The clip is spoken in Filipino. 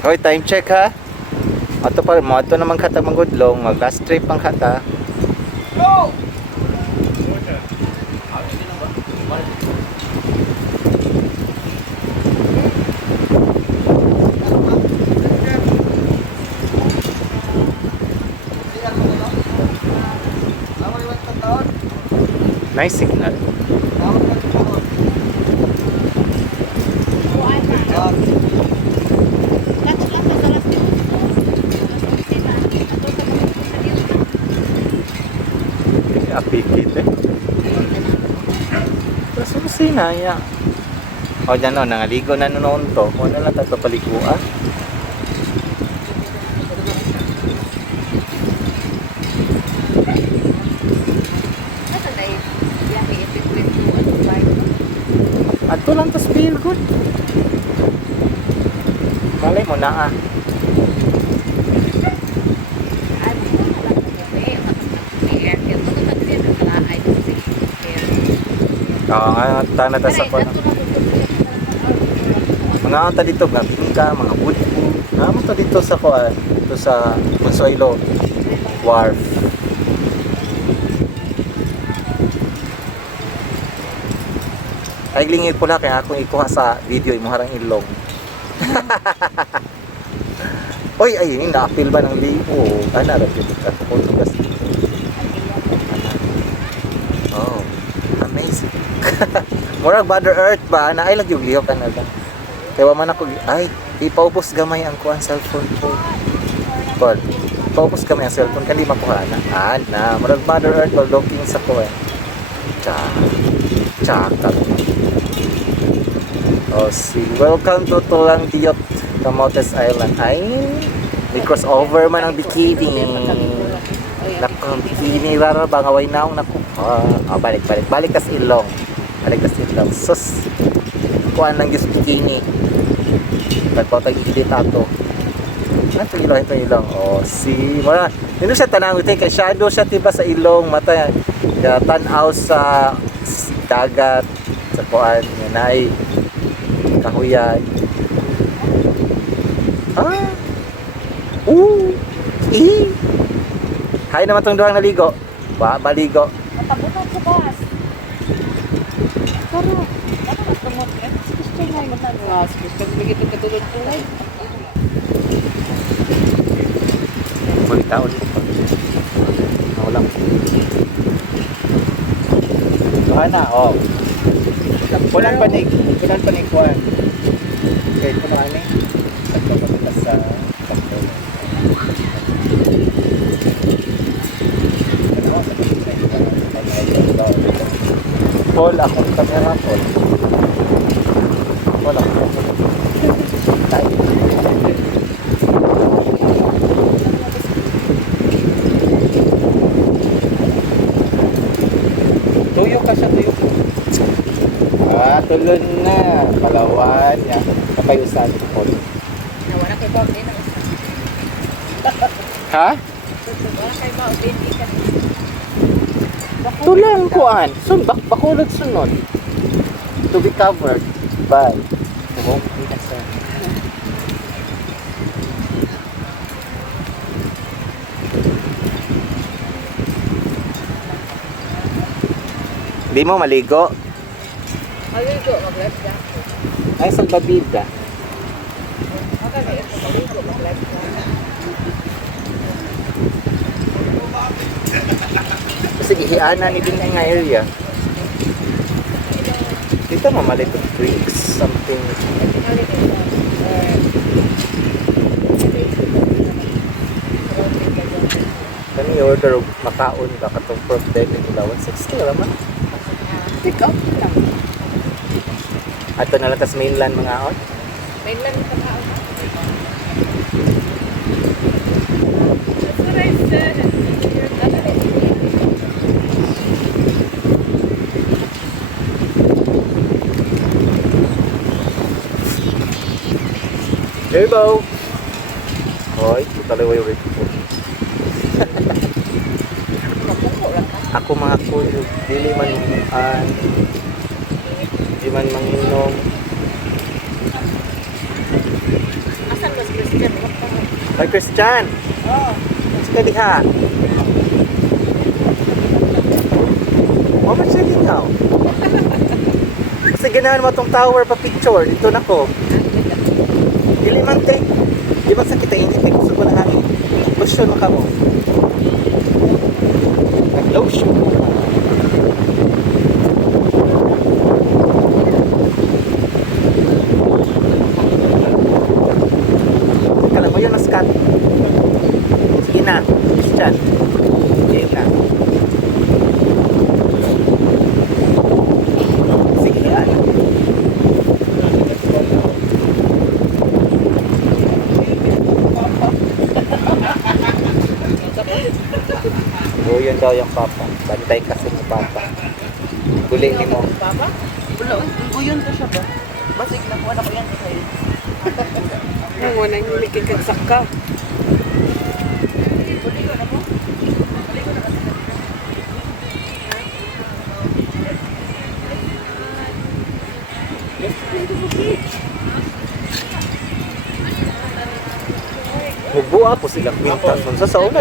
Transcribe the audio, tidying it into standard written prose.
Hoy, time check ha. Ato pa mo ato naman kata manggudlong, mag last trip ang kata. Go! Nice signal. Apikit eh. Tapos masina ya. O dyan o, nangaligo na noon to. Kung ano lang tayo paliguan. Ato lang tas feel good. Malay mo na ah. Oo nga, tana ta sa kwan. Mga anta dito, gabingka, mga bulpo. Naman to dito sa kwan. Dito sa Consuelo Wharf. Ay lingid pula kaya akong ikuha sa video imo harang ilong. Oy, ay na-appeal ba ng libo? Ana ra gyud ka photo kasi. Oh, amazing. Murag Mother Earth ba na ay lang yung lihok kanada. Kaya man ako ay ipaubos gamay ang kuan cellphone ko. Paul, paubos gamay ang cellphone kandi makuha na. Na murag Mother Earth or looking sa kuan. Tsaka. Oh, see. Welcome to Tulang Diot, Camotes Island. Ay, may crossover man ang bikini. Naku, ang bikini rara ba ngaway naong naku. Balik tas ilong. Sus. Kuan lang yung bikini. Pagpatag ikidit ato. Ito ilong. Oh, see. Mara, hindi siya tanang ito kay shadow siya tiba sa ilong mata. Tanaw sa dagat sa kuan yan ay kahuyan. Hay naman tong duhang naligo. Baligo. Matabutan sa bus. Pero, ano mas tumot eh? Gusto nga yung matagawas. Gusto nga begitu katulad tulad. Balik taon. Naulang. Ana, oh. Kunan panig kuan. Okay, kuno ani. Pagpapalitas sa pagpapalitas. Paul, ako kamera Paul. Paul, ako. Tuyo ka siya, tuyo. Tulon na. Palawan niya. Kapayusan. Paul. Nawala kay Bob din. Ha? Nawala kay Bob din. Tulang kuan. Bakulod sunod. To be covered by the home cancer. Di mo maligo? Maligo, mag-live ka. Ay, salbabida. Maligo, mag-live ka. Sige, hiana ni din nga area. Dito mamalit ng drinks, something. Kani order og makaon ba katong pork leg nila 160 ra man. Pick up lang. Ato na lang tas mainland mga on. Mainland ka na. That's what I said. Hey, Bo! Hoy, tutalaw yung rito po. Ako mga kuyo, dili man di man manginom. Asan mas Hoy, Christian! Oo. Sige diha. Mama siya din nga. Kasi ganahan mo tong tower pa picture. Dito na ko. Dili man te. Di man sa kita init. Gusto ko na hangin. Lotion mo ka mo. Lotion. Kala mo yun, maskat. Sige na. Christian. Sige na. Sige na. O, yun daw yung papa. Bantay kasi ng papa. Guling ni mo. Papa? Wala, uyon to siya ba? Basig na wala ko yan sa'yo. Ang wanang hilikig kag saka. Mugbuha po silang kwintas. Sa una